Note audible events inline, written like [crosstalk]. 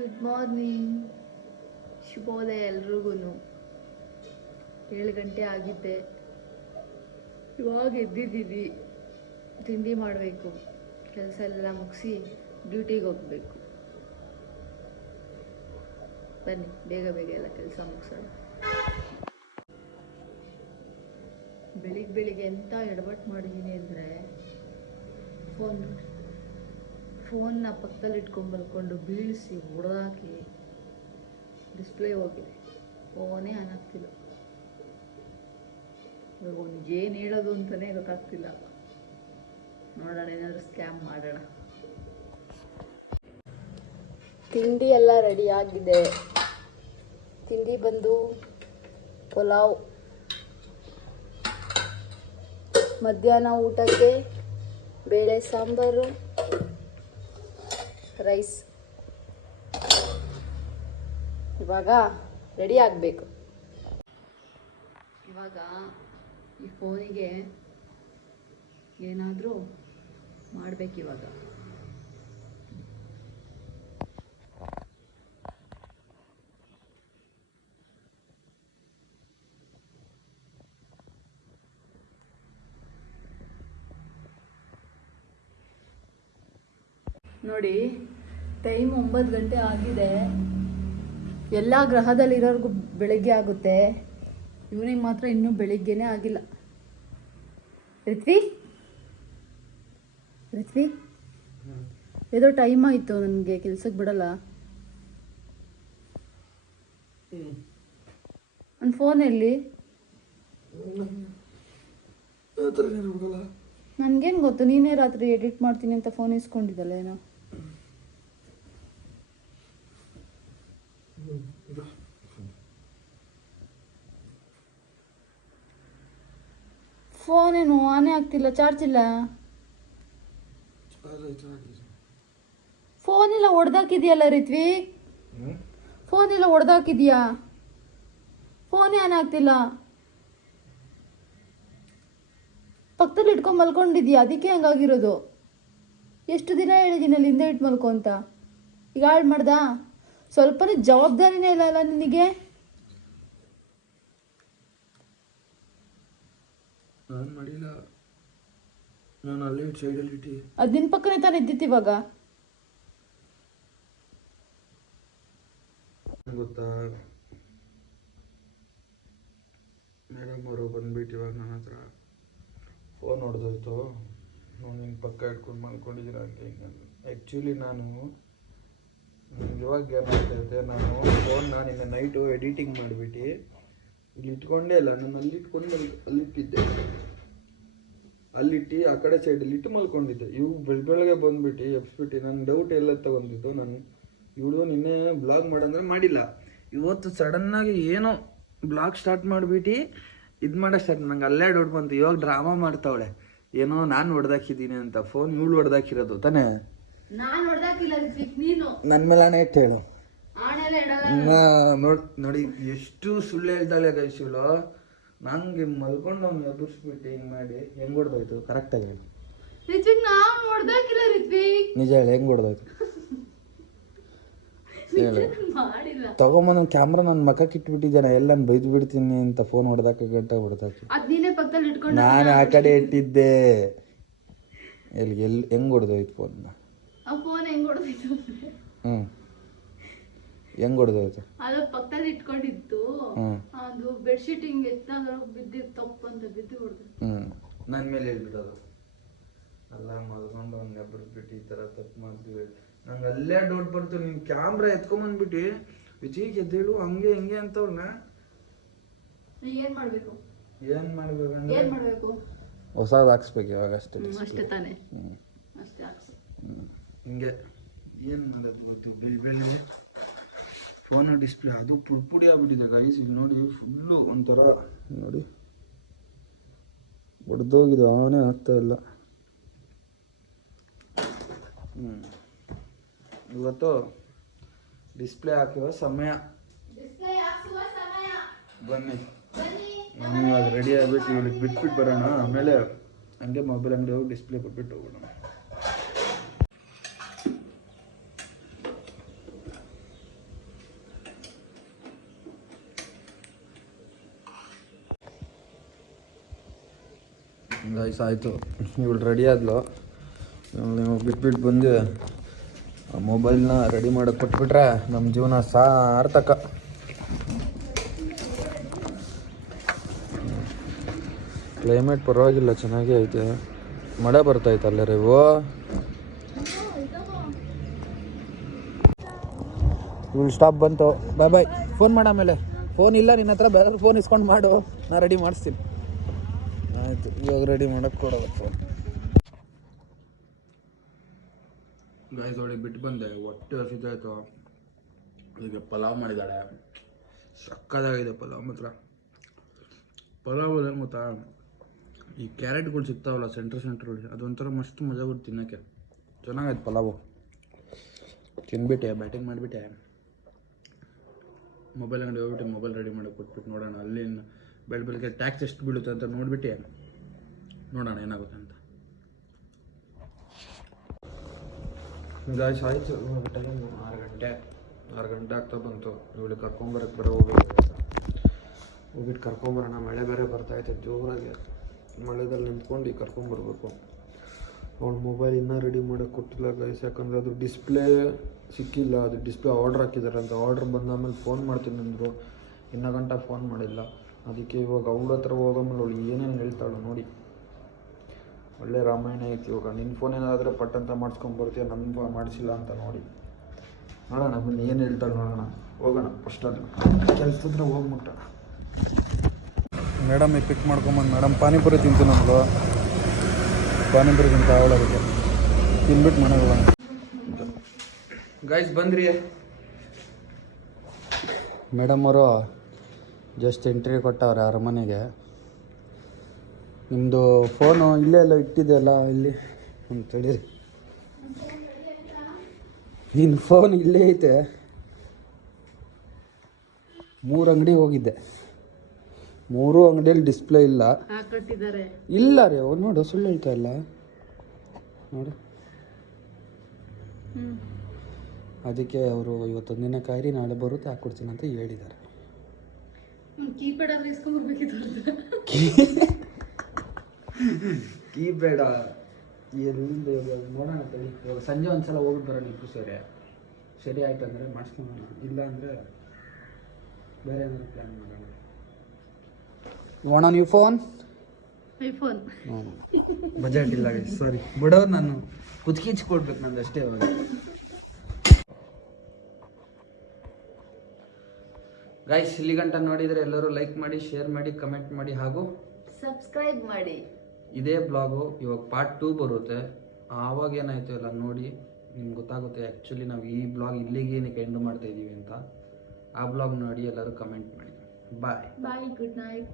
Good morning ಶುಭೋದಯ ಎಲ್ರಿಗೂ ಏಳು ಗಂಟೆ ಆಗಿದ್ದೆ ಇವಾಗ ಎದ್ದಿದ್ದೀವಿ. ತಿಂಡಿ ಮಾಡಬೇಕು. ಕೆಲಸ ಎಲ್ಲ ಮುಗಿಸಿ ಡ್ಯೂಟಿಗೆ ಹೋಗಬೇಕು. ಬನ್ನಿ, ಬೇಗ ಬೇಗ ಎಲ್ಲ ಕೆಲಸ ಮುಗಿಸೋಣ. ಬೆಳಿಗ್ಗೆ ಬೆಳಿಗ್ಗೆ ಎಂಥ ಎಡವಟ್ಟು ಮಾಡಿದ್ದೀನಿ ಅಂದರೆ ಫೋನ್ ಫೋನ್ನ ಪಕ್ಕದಲ್ಲಿ ಇಟ್ಕೊಂಡು ಬಲ್ಕೊಂಡು ಬೀಳಿಸಿ ಹೊಡೆದಾಕಿ ಡಿಸ್ಪ್ಲೇ ಹೋಗಿದೆ. ಫೋನೇ ಆನ್ ಆಗ್ತಿಲ್ಲ. ಇವಾಗ ಒಂದು ಏನು ಹೇಳೋದು ಅಂತಲೇ ಗೊತ್ತಾಗ್ತಿಲ್ಲ. ನೋಡೋಣ, ಏನಾದರೂ ಸ್ಕ್ಯಾಮ್ ಮಾಡೋಣ. ತಿಂಡಿ ಎಲ್ಲ ರೆಡಿ ಆಗಿದೆ. ತಿಂಡಿ ಬಂದು ಪಲಾವ್. ಮಧ್ಯಾಹ್ನ ಊಟಕ್ಕೆ ಬೇಳೆ ಸಾಂಬಾರು. ರೈಸ್ ಇವಾಗ ರೆಡಿ ಆಗಬೇಕು. ಇವಾಗ ಈ ಫೋನಿಗೆ ಏನಾದರೂ ಮಾಡಬೇಕಿವಾಗ. ನೋಡಿ ಟೈಮ್ ಒಂಬತ್ತು ಗಂಟೆ ಆಗಿದೆ. ಎಲ್ಲ ಗ್ರಹದಲ್ಲಿರೋರ್ಗೂ ಬೆಳಗ್ಗೆ ಆಗುತ್ತೆ. ಇವನಿಗೆ ಮಾತ್ರ ಇನ್ನೂ ಬೆಳಿಗ್ಗೆನೇ ಆಗಿಲ್ಲ. ಪೃಥ್ವಿ ಪೃಥ್ವಿ ಏದೋ ಟೈಮ್ ಆಯಿತು ನನಗೆ ಕೆಲ್ಸಕ್ಕೆ ಬಿಡಲ್ಲ. ನನ್ನ ಫೋನ್ ಎಲ್ಲಿ? ನನಗೇನು ಗೊತ್ತು ನೀನೇ ರಾತ್ರಿ ಎಡಿಟ್ ಮಾಡ್ತೀನಿ ಅಂತ ಫೋನ್ ಇಸ್ಕೊಂಡಿದ್ದಲ್ಲ ಏನೋ. ಫೋನ್ ಏನು ಆನೇ ಆಗ್ತಿಲ್ಲ ಚಾರ್ಜ್ ಇಲ್ಲ? ಫೋನ್ ಎಲ್ಲ ಹೊಡೆದಾಕಿದ್ಯಲ್ಲ ರಿತ್ವಿ? ಫೋನ್ ಎಲ್ಲ ಹೊಡೆದಾಕಿದ್ಯಾ? ಫೋನ್ ಆನ್ ಆಗ್ತಿಲ್ಲ? ಪಕ್ಕದಲ್ಲಿ ಇಟ್ಕೊಂಡ್ ಮಲ್ಕೊಂಡಿದ್ಯಾ? ಅದಕ್ಕೆ ಹಂಗಾಗಿರೋದು ಎಷ್ಟು ದಿನ ಹೇಳಿದ್ದೀನಿ ಅಲ್ಲಿ ಹಿಂದೆ ಇಟ್ಟು ಮಲ್ಕೊಂತ ಈಗ ಹಾಳು ಮಾಡ್ದಾ? ಸ್ವಲ್ಪನೇ ಜವಾಬ್ದಾರಿನೇ ಇಲ್ಲ ಅಲ್ಲ ನಿನಗೆ? ನಾನು ಮಾಡಿಲ್ಲ. ನಾನು ಅಲ್ಲೇ ಸೈಡಲ್ಲಿ ಇಟ್ಟಿ ಅದು ನಿನ್ನ ಪಕ್ಕನೇ ತಾನೇ ಇದ್ದಿತ್ತು ಇವಾಗ? ಗೊತ್ತಾ? ಮೇಡಮ್ ಅವರು ಬಂದ್ಬಿಟ್ಟು ಇವಾಗ ನನ್ನ ಹತ್ರ ಫೋನ್ ಹೊಡೆದೋಯ್ತು ನಾನು ನಿನ್ನ ಪಕ್ಕ ಇಟ್ಕೊಂಡು ಮಲ್ಕೊಂಡಿದ್ದೀರ ಅಂತ ಹಿಂಗೆ ಆ್ಯಕ್ಚುಲಿ ನಾನು ಇವಾಗ ಏನಾಗ್ತೈತೆ ನಾನು ಫೋನ್ನ ನಿನ್ನೆ ನೈಟು ಎಡಿಟಿಂಗ್ ಮಾಡಿಬಿಟ್ಟು ಇಲ್ಲಿ ಇಟ್ಕೊಂಡೇ ಇಲ್ಲ. ನಾನು ಅಲ್ಲಿ ಇಟ್ಕೊಂಡು ಅಲ್ಲಿಟ್ಟಿದ್ದೆ ಅಲ್ಲಿಟ್ಟು ಆ ಕಡೆ ಸೈಡಲ್ಲಿ ಇಟ್ಟು ಮಲ್ಕೊಂಡಿದ್ದೆ. ಇವು ಬೆಳ್, ಬೆಳಗ್ಗೆ ಬಂದ್ಬಿಟ್ಟು ಎಪ್ಸ್ಬಿಟ್ಟು ನನ್ನ ಡೌಟ್ ಎಲ್ಲ ತಗೊಂಡಿದ್ದು. ನಾನು, ಇವಳು ನಿನ್ನೆ ಬ್ಲಾಗ್ ಮಾಡಂದ್ರೆ ಮಾಡಿಲ್ಲ. ಇವತ್ತು ಸಡನ್ನಾಗಿ ಏನೋ ಬ್ಲಾಗ್ ಸ್ಟಾರ್ಟ್ ಮಾಡಿಬಿಟ್ಟು ಇದು ಮಾಡಕ್ಕೆ ಸ್ಟಾರ್ಟ್ ನಂಗೆ ಅಲ್ಲೇ ಡೌಟ್ ಬಂತು. ಇವಾಗ ಡ್ರಾಮಾ ಮಾಡ್ತಾವಳೆ. ಏನೋ ನಾನು ಹೊಡೆದಾಕಿದ್ದೀನಿ ಅಂತ. ಫೋನ್ ಇವಳು ಹೊಡೆದಾಕಿರೋದು ತಾನೇ? ನಾನು ಹೊಡೆದಾಕಿಲ್ಲ ನೀನು? ನನ್ನ ಮೇಲೆ ಇಟ್ಟು ಹೇಳು. ಆಣೆಲ್ಲ ಇಡಲ್ಲ? ನೋಡ್ ನೋಡಿ ಎಷ್ಟು ಸುಳ್ಳು ಹೇಳ್ತಾಳೆ ಗೈಸ್ ಇವಳು ನಂಗೆ ಮಲ್ಕೊಂಡು ಅವ್ನು ಎದುರಿಸ್ಬಿಟ್ಟು ಹಿಂಗೆ ಮಾಡಿ ಹೆಂಗ್ ಹೊಡೆದೋಯ್ತು? ಕರೆಕ್ಟಾಗಿ ಹೇಳು. ರಿತ್ವಿಕ್ ನಾನು ಹೊಡೆದಾಕಿಲ್ಲ ರಿತ್ವಿಕ್. ನಿಜ ಹೇಳಿ ಹೆಂಗ್ ಹೊಡೆದೋಯ್ತು? [laughs] ಹೇಳು. ಮಾಡಿಲ್ಲ. ತಗೊಂಬಂದು ಕ್ಯಾಮ್ರಾ ನನ್ನ ಮಕ್ಕಕ್ಕೆ ಇಟ್ಬಿಟ್ಟಿದ್ದಾನೆ ಎಲ್ಲ ನಾನು ಬೈದು ಬಿಡ್ತೀನಿ ಅಂತ ಫೋನ್ ಹೊಡೆದಾಕ ಗಂಟೆ ಹೊಡೆದಾಕಿ. ಅದ್ ನೀನೇ ಪಕ್ಕದಲ್ಲಿ ಇಟ್ಕೊಂಡು ನಾನು ಆ ಕಡೆ ಇಟ್ಟಿದ್ದೆ. ಎಲ್ಲಿ ಎಲ್ಲಿ ಹೆಂಗ್ ಹೊಡೆದೋಯ್ತು ಫೋನ್ನ ಹೆಂಗ್ ಹೊಡೆದಿತ್ತು ಹ್ಞೂ ಹೆಂಗ್ ಹೊಡೆದೋಯ್ತು ಅದು ಪಕ್ಕದಲ್ಲಿ ಇಟ್ಕೊಂಡಿತ್ತು. ಹ್ಞೂ ಅದು ಬೆಡ್ಶೀಟ್ ಹಿಂಗ್ ಎತ್ತಾಗ ಬಿದ್ದಿತ್ತು ತಪ್ಪು ಅಂತ ಬಿದ್ದು ಹೊಡೆದು ಹ್ಞೂ ನನ್ನ ಮೇಲೆ ಹೇಳ್ಬಿಡೋದು. ಅಲ್ಲ ಮಲ್ಕೊಂಡು ಅವ್ನು ಎಬ್ಬರ್ಸ್ಬಿಟ್ಟು ಈ ಥರ ತಪ್ಪು ಮಾಡ್ತೀವಿ. ನಂಗೆ ಅಲ್ಲೇ ಡೌಟ್ ಬರ್ತು ನೀನು ಕ್ಯಾಮ್ರಾ ಎತ್ಕೊಂಬಂದ್ಬಿಟ್ಟು ವಿಜಯ್ ಎದ್ದೇಳು ಹಂಗೆ ಹಿಂಗೆ ಅಂತವ್ರನ್ನ ಏನ್ ಮಾಡ್ಬೇಕು? ಏನು ಮಾಡ್ಬೇಕಂದ್ರೆ ಏನ್ ಮಾಡ್ಬೇಕು? ಹೊಸದು ಹಾಕ್ಸ್ಬೇಕು ಇವಾಗ ಅಷ್ಟೇ ಹ್ಮ್, ಅಷ್ಟೇ ತಾನೇ. ಹ್ಞೂ ಅಷ್ಟೇ ಹಾಕ್ಸು. ಹಿಂಗೆ. ಏನು ಮಾಡೋದು ಗೊತ್ತು? ಬೆಳಿ ಬೆಳಿ ಫೋನು ಡಿಸ್ಪ್ಲೇ ಅದು ಪುಡಿ ಪುಡಿ ಆಗ್ಬಿಟ್ಟಿದೆ ಗೈಸ್ ಇಲ್ಲಿ ನೋಡಿ ಫುಲ್ಲು ಒಂಥರ ನೋಡಿ. ಒಡೆದೋಗಿದೆ ಅವನೇ ಆಗ್ತಾ ಇಲ್ಲ. ಹ್ಞೂ ಇವತ್ತು ಡಿಸ್ಪ್ಲೇ ಹಾಕುವ ಸಮಯ. ಬನ್ನಿ. ನಾನು ಇವಾಗ ರೆಡಿ ಆಗ್ಬಿಟ್ಟು ಇವಳಿಗೆ ಬಿಟ್ಬಿಟ್ಟು ಬರೋಣ. ಆಮೇಲೆ ಹಂಗೆ ಮೊಬೈಲ್ ಅಂಗಡಿ ಹೋಗಿ ಡಿಸ್ಪ್ಲೇ ಕೊಟ್ಬಿಟ್ಟು ಹೋಗೋಣ. ಗೈಸ್ ಆಯಿತು ಇವಳು ರೆಡಿ ಆದ್ಲು ನೀವು ಬಿಟ್ಬಿಟ್ಟು ಬಂದು ಮೊಬೈಲ್ನ ರೆಡಿ ಮಾಡೋಕೆ ಕೊಟ್ಬಿಟ್ರೆ ನಮ್ಮ ಜೀವನ ಸಾರ್ಥಕ. ಕ್ಲೈಮೇಟ್ ಪರವಾಗಿಲ್ಲ, ಚೆನ್ನಾಗೇ ಐತೆ. ಮಳೆ ಬರ್ತೈತಲ್ಲ ರೇವು? ಇವಳು ಸ್ಟಾಪ್ ಬಂತು. ಬಾಯ್ ಬಾಯ್ ಫೋನ್ ಮಾಡ ಆಮೇಲೆ. ಫೋನ್ ಇಲ್ಲ ನಿನ್ನ ಹತ್ರ ಬೇರೆ ಫೋನ್ ಇಸ್ಕೊಂಡು ಮಾಡು. ನಾ ರೆಡಿ ಮಾಡಿಸ್ತೀನಿ. ಆಯಿತು ಇವಾಗ ರೆಡಿ ಮಾಡೋಕೆ ಕೊಡೋದು ಫೋನ್ ಗಾಯ್ಸ್ ಅವಳಿಗೆ ಬಿಟ್ಟು ಬಂದೆ. ಹೊಟ್ಟೆ ಹಸಿತಾಯ್ತು ಈಗ ಪಲಾವ್ ಮಾಡಿದ್ದಾಳೆ ಸಕ್ಕದಾಗಿದೆ ಪಲಾವ್ ಮಾತ್ರ. ಪಲಾವ್ ಏನು ಗೊತ್ತಾ? ಈ ಕ್ಯಾರೆಟ್ಗಳು ಸಿಗ್ತಾವಲ್ಲ ಸೆಂಟ್ರ್ ಸೆಂಟ್ರ್ ಅದೊಂಥರ ಮಸ್ತ್ ಮಜಾ ಬರುತ್ತೆ ತಿನ್ನೋಕ್ಕೆ. ಚೆನ್ನಾಗಾಯ್ತು ಪಲಾವು. ತಿನ್ಬಿಟ್ಟೆ ಬ್ಯಾಟಿಂಗ್ ಮಾಡಿಬಿಟ್ಟೆ. ಮೊಬೈಲ್ ಅಂಗಡಿ ಹೋಗ್ಬಿಟ್ಟು ಮೊಬೈಲ್ ರೆಡಿ ಮಾಡಿ ಕೊಟ್ಬಿಟ್ಟು ನೋಡೋಣ. ಅಲ್ಲಿ ಬೆಳ ಬೆಳಗ್ಗೆ ಟ್ಯಾಕ್ಸ್ ಎಷ್ಟು ಬೀಳುತ್ತೆ ಅಂತ ನೋಡ್ಬಿಟ್ಟು. ನೋಡೋಣ ಏನಾಗುತ್ತೆ ಅಂತ ಗಾಯ್ಸ್, ಆಯಿತು. ಟೈಮ್ ಆರು ಗಂಟೆ. ಆರು ಗಂಟೆ ಆಗ್ತಾ ಬಂತು. ಇವಳಿ ಕರ್ಕೊಂಬರಕ್ಕೆ ಬರೋ ಹೋಗ್ಬೇಕು ಹೋಗ್ಬಿಟ್ಟು ಕರ್ಕೊಂಬರೋಣ ಮಳೆ ಬೇರೆ ಬರ್ತಾಯಿತ್ತು ಜೋರಾಗಿ ಮಳೆದಲ್ಲಿ ನಿಂತ್ಕೊಂಡು ಕರ್ಕೊಂಬರ್ಬೇಕು ಅವ್ಳ ಮೊಬೈಲ್ ಇನ್ನೂ ರೆಡಿ ಮಾಡೋಕೆ ಕೊಟ್ಟಿಲ್ಲ ಗೈಸ್ ಯಾಕಂದರೆ ಅದು ಡಿಸ್ಪ್ಲೇ ಸಿಕ್ಕಿಲ್ಲ. ಅದು ಡಿಸ್ಪ್ಲೇ ಆರ್ಡ್ರ್ ಹಾಕಿದ್ದಾರೆ ಅಂತ. ಆರ್ಡ್ರ್ ಬಂದಾದ್ಮೇಲೆ ಫೋನ್ ಮಾಡ್ತೀನಿ ಅಂದರು. ಇನ್ನೂ ಗಂಟ ಫೋನ್ ಮಾಡಿಲ್ಲ. ಅದಕ್ಕೆ ಇವಾಗ ಅವಳ ಹತ್ರ ಹೋಗಮೇಲೆ ಅವಳು ಏನೇನು ಹೇಳ್ತಾಳು ನೋಡಿ. ಒಳ್ಳೆ ರಾಮಾಯಣ ಐತಿ ಇವಾಗ ನಿನ್ನ ಫೋನ್ ಏನಾದರೂ ಪಟ್ ಅಂತ ಮಾಡಿಸ್ಕೊಂಬರ್ತೀಯ ನನ್ನ ಫೋನ್ ಮಾಡಿಸಿಲ್ಲ ಅಂತ ನೋಡಿ. ನೋಡೋಣ ಮುಂದೆ ಏನು ಹೇಳ್ತಾರೆ ನೋಡೋಣ. ಹೋಗೋಣ ಫಸ್ಟ್ ಅದು ಕೆಲಸದ್ರೆ ಹೋಗ್ಬಿಟ್ಟ. ಮೇಡಮ್ ಪಿಕ್ ಮಾಡ್ಕೊಂಬಂದು ಮೇಡಮ್ ಪಾನಿಪುರಿ ತಿಂತೀನಿ ನಮ್ದು ಪಾನಿಪುರಿ ತಿಂತ ಅವಳೋದಕ್ಕೆ ತಿನ್ಬಿಟ್ಟು ಮನೆಗೆ ಹೋಗೋಣ. ಗಾಯ್ಸ್ ಬಂದ್ರಿ. ಮೇಡಮ್ ಅವರು ಜಸ್ಟ್ ಎಂಟ್ರಿ ಕೊಟ್ಟವ್ರೆ ಅರಮನೆಗೆ. ನಿಮ್ಮದು ಫೋನು ಇಲ್ಲೇ ಎಲ್ಲ ಇಟ್ಟಿದೆಯಲ್ಲ ಇಲ್ಲಿ ಒಂದು ತಡೀರಿ ನಿನ್ನ ಫೋನ್ ಇಲ್ಲೇ ಐತೆ. ಮೂರು ಅಂಗಡಿ ಹೋಗಿದ್ದೆ. ಮೂರು ಅಂಗಡಿಯಲ್ಲಿ ಡಿಸ್ಪ್ಲೇ ಇಲ್ಲ. ಇಲ್ಲ ರೀ ಅವ್ರು ನೋಡು ಸುಳ್ಳು ಹೇಳ್ತಾ ಇಲ್ಲ. ನೋಡು. ಅದಕ್ಕೆ ಅವರು ಇವತ್ತೊಂದು ದಿನ ಕಾಯಿರಿ ನಾಳೆ ಬರುತ್ತೆ ಹಾಕ್ಕೊಡ್ತೀನಿ ಅಂತ ಹೇಳಿದ್ದಾರೆ. ಕೀಪ್ಯಾಡ್ ಆದ್ರೆ ಇಸ್ಕೊಂಡ್ಬರ್ಬೇಕಿತ್ತು ಕೀ ಬೇಡ. ಎಲ್ಲಿಂದ ಇವಾಗ ನೋಡೋಣ ತಡಿ ಇವಾಗ ಸಂಜೆ ಒಂದ್ಸಲ ಹೋಗಿ ಬರೋಣ ಇಬ್ಬರು ಸರಿ ಸರಿ ಆಯ್ತು ಅಂದರೆ ಮಾಡಿಸ್ಕೊಂಡು ಇಲ್ಲ ಅಂದರೆ ಬೇರೆ ಏನಾದ್ರು ಪ್ಲ್ಯಾನ್ ಮಾಡೋಣ. ಓಣ ನೀವು ಫೋನ್ ಐಫೋನ್ ಬಜೆಟ್ ಇಲ್ಲ ಸಾರಿ ಬಿಡೋ ನಾನು ಕುತ್ಕಿಚ್ ಕೊಡ್ಬೇಕು ನಂದು ಅಷ್ಟೇ ಅವಾಗ ಗೈಸ್ ಇಲ್ಲಿ ಗಂಟ ನೋಡಿದರೆ ಎಲ್ಲರೂ ಲೈಕ್ ಮಾಡಿ ಶೇರ್ ಮಾಡಿ ಕಮೆಂಟ್ ಮಾಡಿ ಹಾಗೂ ಸಬ್ಸ್ಕ್ರೈಬ್ ಮಾಡಿ. ಇದೇ ಬ್ಲಾಗು ಇವಾಗ ಪಾರ್ಟ್ ಟೂ ಬರುತ್ತೆ. ಆವಾಗ ಏನಾಯ್ತು ಎಲ್ಲ ನೋಡಿ ನಿಮ್ಗೆ ಗೊತ್ತಾಗುತ್ತೆ. ಆ್ಯಕ್ಚುಲಿ ನಾವು ಈ ಬ್ಲಾಗ್ ಇಲ್ಲಿಗೆ ಏನಕ್ಕೆ ಎಂಡ್ ಮಾಡ್ತಾ ಇದ್ದೀವಿ ಅಂತ. ಆ ಬ್ಲಾಗ್ ನೋಡಿ ಎಲ್ಲರೂ ಕಮೆಂಟ್ ಮಾಡಿ. ಬಾಯ್ ಬಾಯ್ ಗುಡ್ ನೈಟ್